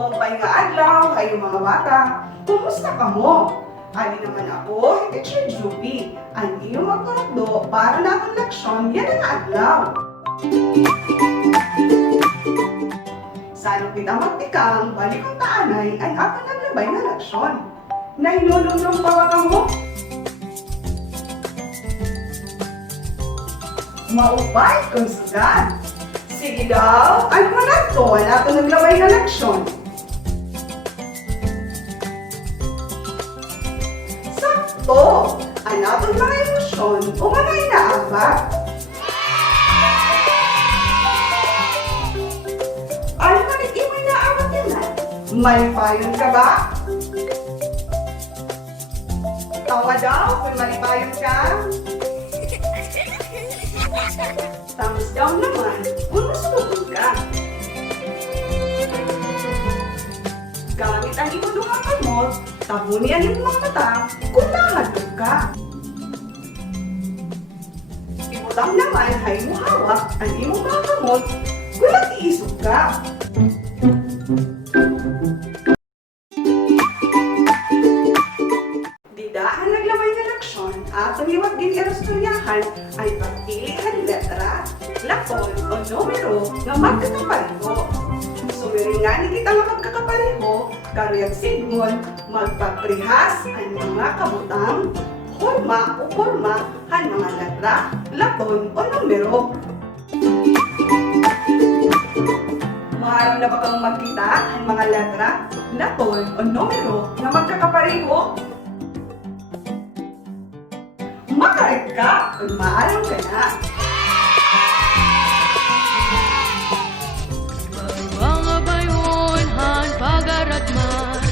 Maupay nga adlaw, kayo mga bata. Kumusta ka mo? Ali naman ako, Teacher Juby. Ang iyong magtutdo para na akong leksyon, yan ang adlaw. Sa kita magtikang, balik ang taanay, ay ato naglabay na leksyon. Nahinulong pa ba ka mo? Maupay kung sudan. Sige daw, ano mo na to? Wala ito naglabay na leksyon. Sakto! Anatong mga emosyon o mga inaabat. Ano man imo inaabat yan? May payon ka ba? Tawa daw kung may payon ka. Thumbs down naman kung masubog ka. Gamit ang imo duhang kamot, tabunin ang mga mata kung nahadlok ka. Ibutang naman ay mo hawak ang imong mga kamot kung nag-iisog ka. Didaan naglabay na leksyon at tumiwag din erostoryahan ay pagpili ang letra, lakon o numero na magkakapareho. Sumiringan ni kita nga magkakapareho, karuyag signal, magpaprihas ang mga kabutang, forma o forma ang mga letra, lakon o numero. Maaari na ba kang magkita ang mga letra, lakon o numero na magkakapareho? Makaret ka kung maalam ka na. Mga bayonhan, pag-aratman,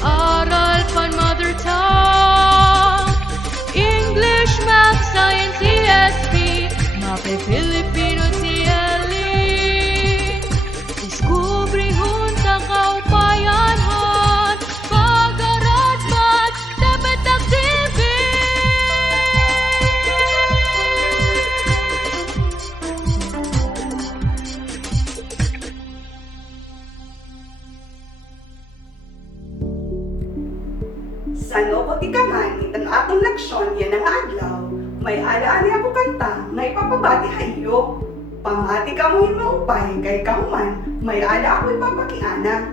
aral pan mother tongue, English, Math, Science, ESP, Mape, Filipino, CLE, Diskubrihon sa kaupayanhan, pag-aratman, dapat activity. Sa lobot ikaman, itang atong leksyon yan ang adlaw, may alaali ako kanta na ipapabati hayo. Pamati ka mo himaupay kay kauman, may ala ako ipapakiana.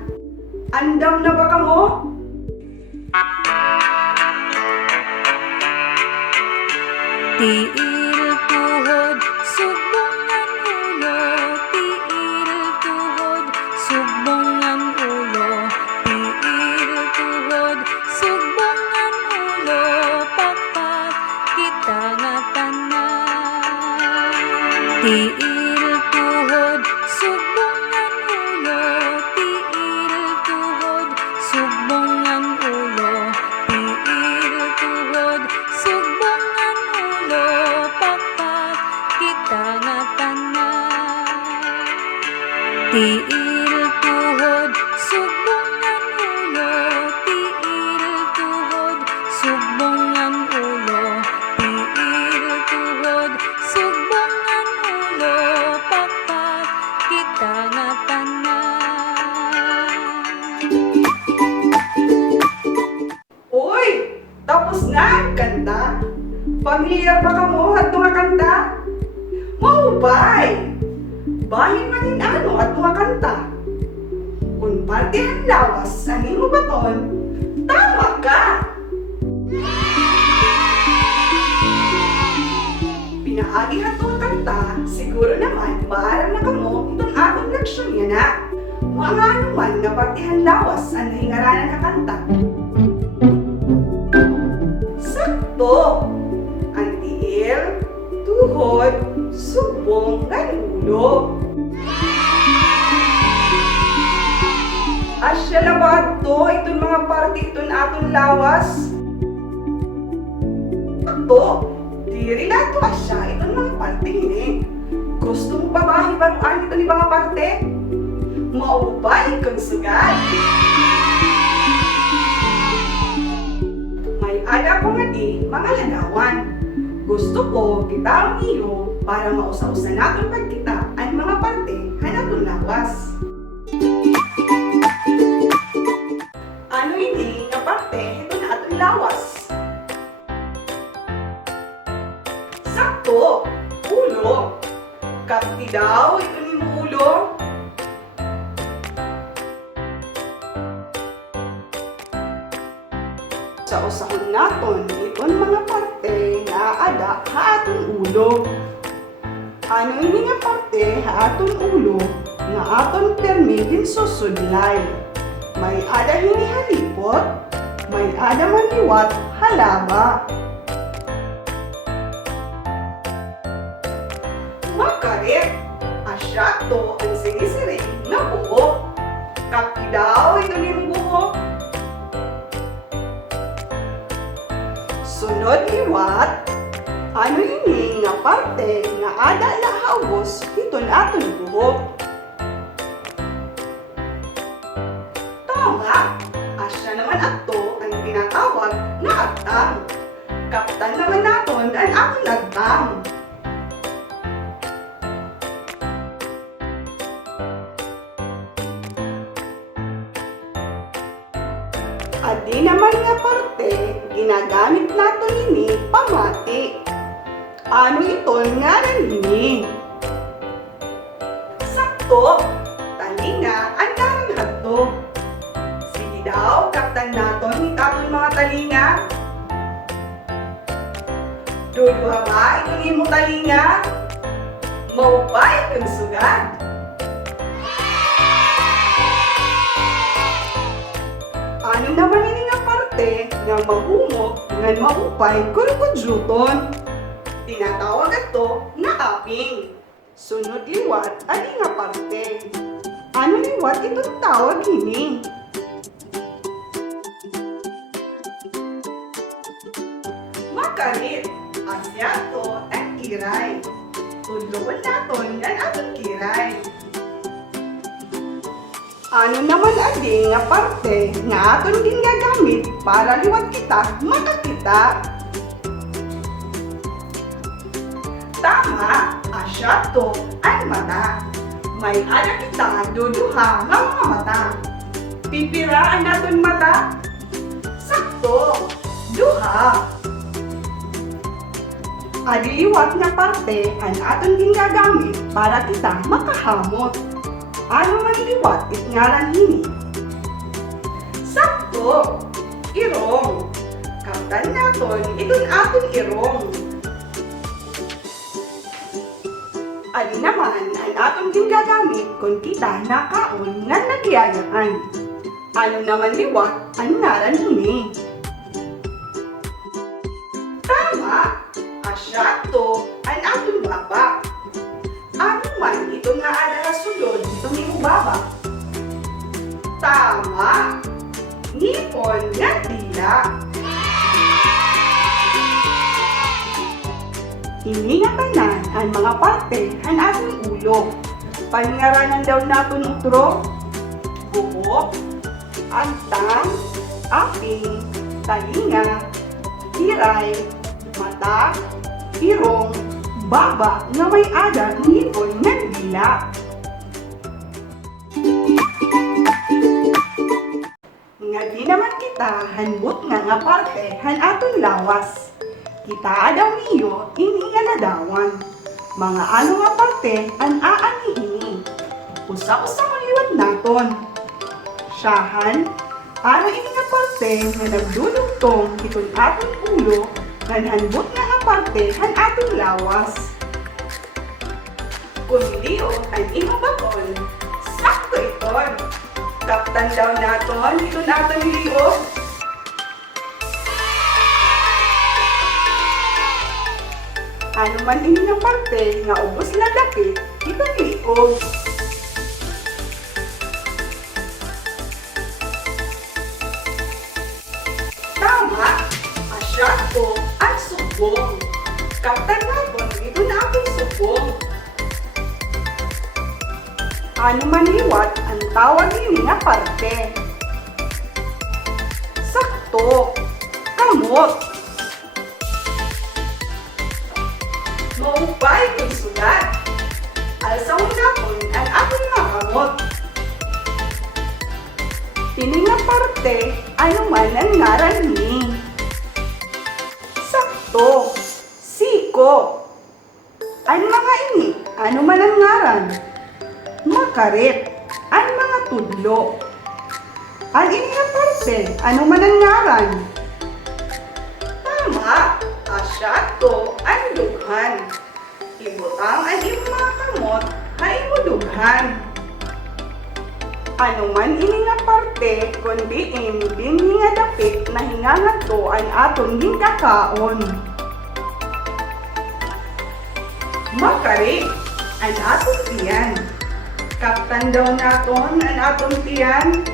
Andam na ba ka mo? Tiil tuhod, sugbongan ulo. Tiil tuhod, sugbongan ulo. Tiil tuhod, sugbongan ulo. Papat kita nga tanan. Tiil tuhod, sugbongan ulo. Tiil tuhod, sugbongan ulo. Tiil tuhod, sugbongan ulo. Papat kita nga tanan. Tiil tuhod, sugbongan ulo. Tiil tuhod, sugbongan ulo. Tiil tuhod, sugbongan ulo. Papat kita nga tanan. Uy! Tapos na ang kanta! Pamilyar ba ka mo at mga kanta? Maubay! Bahin man yung ano at mga kanta. Kung parte ang lawas sa imo baton, tama ka! Pinaagi at mga kanta, siguro naman maaram na kamo itong atong leksyon yan na. Mga anuman na partihan lawas ang nahingaranan na kanta. Sakto! Ang tiil, tuhod, subong, ulo. Asya na ba ito? Itong mga parte itong atong lawas? Sakto! Diri na ito asya itong mga parte ini. Gusto mo pa ba hibaruan ito ni mga parte? Maubay kang sugat! May ada ko nga di mga lanawan. Gusto ko kita ang iyo para mausa-usa natin pagkita ang mga parte hanapon lawas. Sa usahon naton, iton mga parte nga ada ha aton ulo. Ano ini nga parte ha aton ulo nga aton permi din susudlay. May ada hinihalipot, may ada maniwat halaba. Makarit, asya to ang sinisiring na buhok. Kapidaw ito yung buhok. Sunod liwat, ano ini nga parte nga ada na haubos iton aton buhok. Tama, asya naman ato ang tinatawag na agtang. Kaptan naman naton ang aton agtang. Adi naman nga parte, ginagamit nato ini pamati. Ano iton nga nini? Sakto, talinga ang daming hadto. Sige daw, kaptan naton ni taton mga talinga. Duduha ba ito mo talinga? Maupay kang sugad. Ano naman ini nga parte nga mahumok nga maupay kurukudjuton. Tinatawag ato na aping. Sunod liwat ani nga parte. Ano liwat itong tawag ini? Makarit, asya to ang kiray. Tudloon naton ang atong kiray. Ano naman adi nga parte nga aton ginagamit para liwat kita makakita? Tama, asya to ang mata. May ada kita duduha nga mga mata. Pipiraan naton mata? Sakto, duha. Adi liwat nga parte ang aton ginagamit para kita makahamot. Ano man liwat it ngaran hini? Sakto! Irong! Kaptan naton, iton aton irong. Adi naman ang aton ginagamit kung kita nakaon nga nagyayaan. Ano naman liwat ang ngaran hini? Tama! Asya to ang aton baba. Ano man ito nga ada sulod itong iyong baba? Tama! Ngipon nga dila. Hindi nga tanan ang mga parte ang ating ulo. Pangaranan daw natin utro, buhok, antang, aping, talinga, tiray, mata, irong, baba nga may ada ngipon nga dila. Nga di naman kita hanbot nga parte han aton lawas. Kita daw niyo ini nga nadawan. Mga ano nga parte an aanihin. Usa-usa ang liwat naton. Siyahan, ano ini nga parte nga nagdudugtong iton aton ulo nga hanbot nga parte han ating lawas. Kung liyo ang imong bakol, sakto iton. Kaptan daw naton iton aton liyo. Ano man ini nga parte nga ubos na dapit, itong liog. Tama, asya to ang subong. Kaptan naton, ito na akong subong. Ano man liwat ang tawag ini nga parte? Sakto, kamot. Maupay kung sugat. Alsawon naton ang akong mga kamot. Tining nga parte, ano man ang ngaran ni? Sakto, siko. Ang mga ini, ano man ang ngaran? Makarit, ang mga tudlo. Ang ini nga parte, ano man ang ngaran? Asya to ang dughan. Ibutang ang imong mga kamot ay imudughan. Ano man ini nga parte, kundi din nga dapit na hingangat to ang aton gingkakaon. Makari, ang aton tiyan. Kaptan daw naton ang aton tiyan.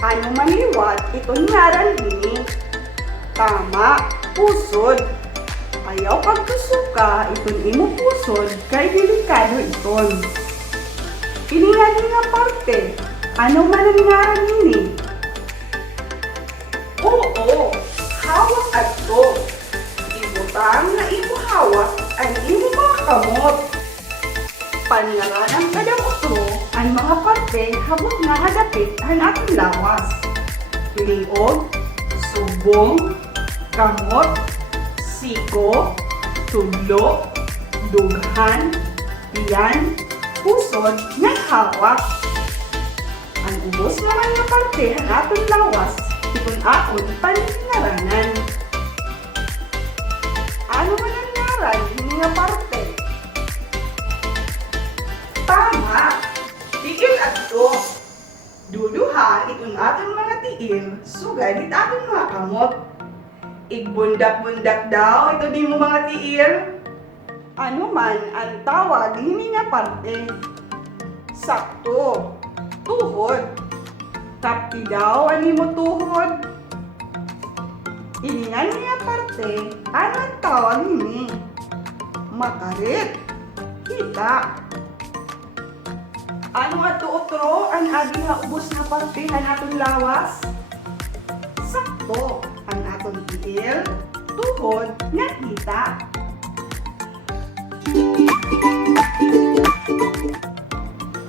Ano maniwat, itong ngaran ini. Tama, pusod. Ayaw pagkusuka, itong imo pusod, kay delikado iton. Ininganin nga parte, ano man ang ngaran ini? Oo, hawak at to. Ibutang na imo hawak ang imo mga kamot. Panyaran ang kadamotro ang mga parte habot nga hadapit ang ating lawas. Liog, subong, kamot, siko, tudlo, dughan, tiyan, pusod nga hawak. Ang ubos naman nga parte ang ating lawas, itong akon paningaranan. Ano man ang ngaran hindi nga parte? Tama! Tiil at to. Duduha itong atong mga tiil, sugalit atong mga kamot. Igbundak-bundak daw ito di mo mga tiil. Ano man ang tawag hindi nga parte? Sakto. Tuhod. Kapti daw ani mo tuhod. Iningan nga parte, ano ang tawag ini? Makarit. Kita. Ano nga tuotro ang agi nga ubos na parte na natong lawas? Sakto. Ang atong tiil, tuhod, nga kita.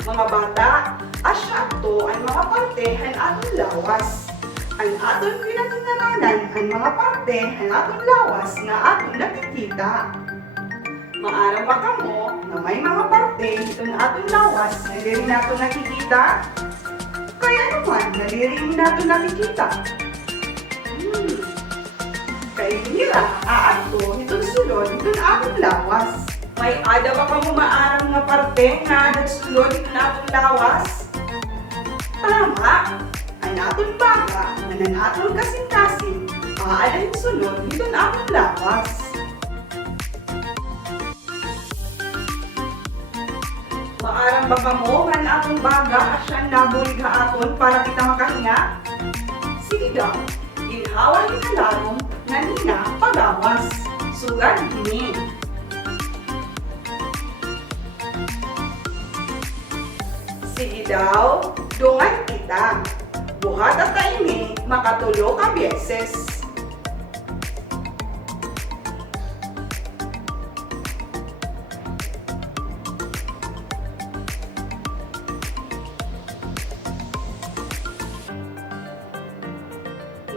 Mga bata, asya to ang mga parte ang atong lawas. Ang atong pinagingaranan ang mga parte ang atong lawas nga atong nakikita. Maaraw ba kamo na may mga parte ito na atong lawas na diri nato nakikita? Kaya naman, na diri nato nakikita. Kaya nila, aato, itong sulod, itong atong lawas. May ada ba kamo maaraw nga parte na nagsulod itong atong lawas? Tama! Ang atong baga, na nanatong kasing-kasing, aalahin sunod itong atong lawas. Maarang ba kamo nga na atong baga asyan nabulig ha aton para kita makahinga? Sige daw, ginhawa ni kalarong nga nina pagawas. Sugad ini. Sige daw, dungan kita. Buhat at ini makatulo ka beses.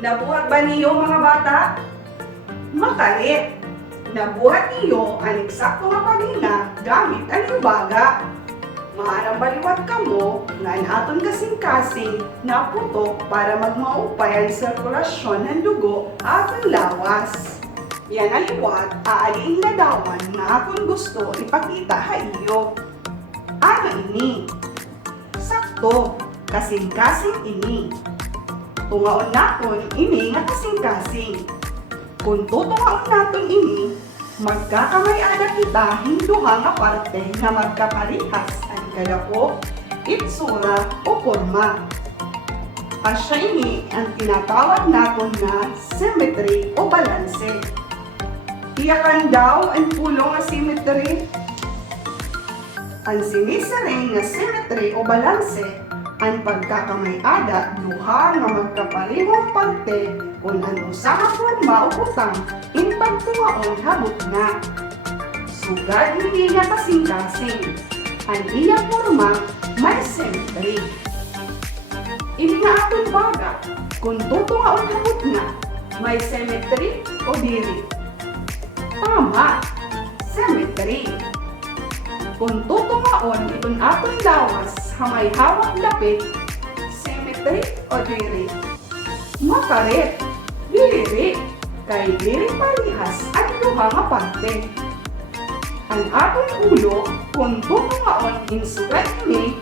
Nabuhat ba niyo mga bata? Makalit. Nabuhat niyo ang eksakto nga paghinga gamit ang ibaga. Maarang baliwat kamo nga ang aton kasing-kasing na putok para magmaupay ang sirkulasyon ng dugo at ang lawas. Yan ang liwat aaliing nadawan na akong gusto ipakita ha iyo. Ano ini? Sakto, kasing-kasing ini. Tungaon naton ini nga kasing-kasing. Kung tutungaon naton ini, magkakamay-ada kita hinduha nga parte na magkaparihas ang kadako, itsura o forma. Asya ini ang tinatawag naton na symmetry o balanse. Iyakan daw ang pulong nga symmetry. Ang sinisering nga symmetry o balanse ang pagkakamay-ada duha nga magkaparihong parte kung ano sa forma o butang in pagtungaon habot na. Sugad hindi niya kasing-kasing. Ang iyang forma may symmetry. Ini nga aton baga kung tutungaon habot na may symmetry o dili. Tama, symmetry. Kung tutungaon itong aton lawas may hawak dapit, symmetry o diri. Makarit, diri, kay dili parihas ang duha nga parte. Ang atong ulo kung tutungaon insulat ni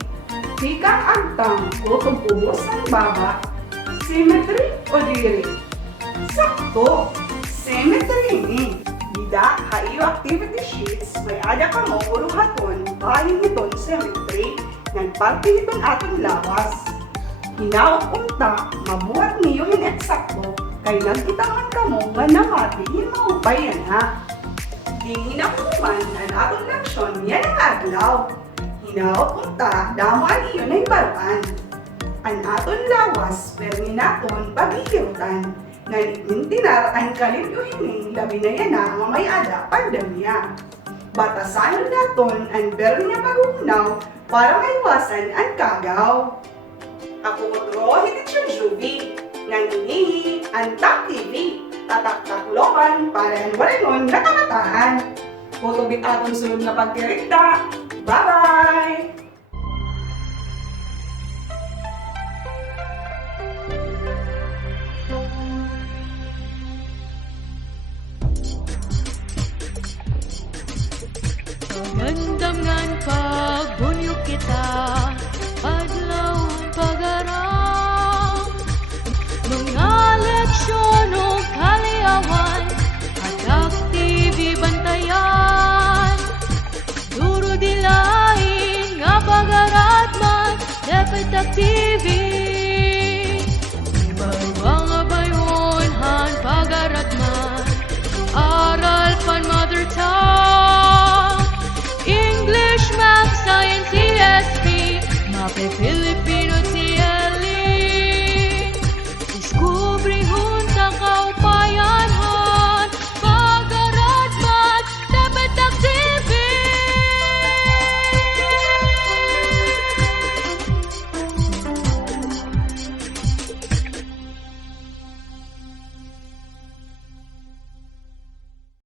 hikang agtang kutong ubos ng baba, symmetry o diri. Sakto, symmetry ni. Bida, hayo activity sheets, may ada ka mo uruhaton, bahin niton symmetry, ng parte niton atong lawas. Hinaot unta, mabuhat niyo yung eksakto, kay nagkitangan ka mo nga namatiin maupay yan ha. Di hinakuman ang atong laksyon yan ang adlaw. Hinaot unta, daman niyo na ibaruan. Ang aton lawas, permi naton paghihirutan. Nanintinar ang kalipyuhin labi na yan na nga may ada pandemya. Batasan naton ang permi niya pag-unaw para maiwasan ang kagaw. Ako Rodro, hindi siya Juby. Nanginihi ang Top TV. Tatak-taklokan para ang waringon na kamataan. Kutubit atong sunod na pagkirikta. Bye-bye! Mandamngan pagbunyo kita, adlaw pag-aram. Mga leksyon o kaliawan, at TV bantayan. Duro dilain nga pag-aratman, dapat TV.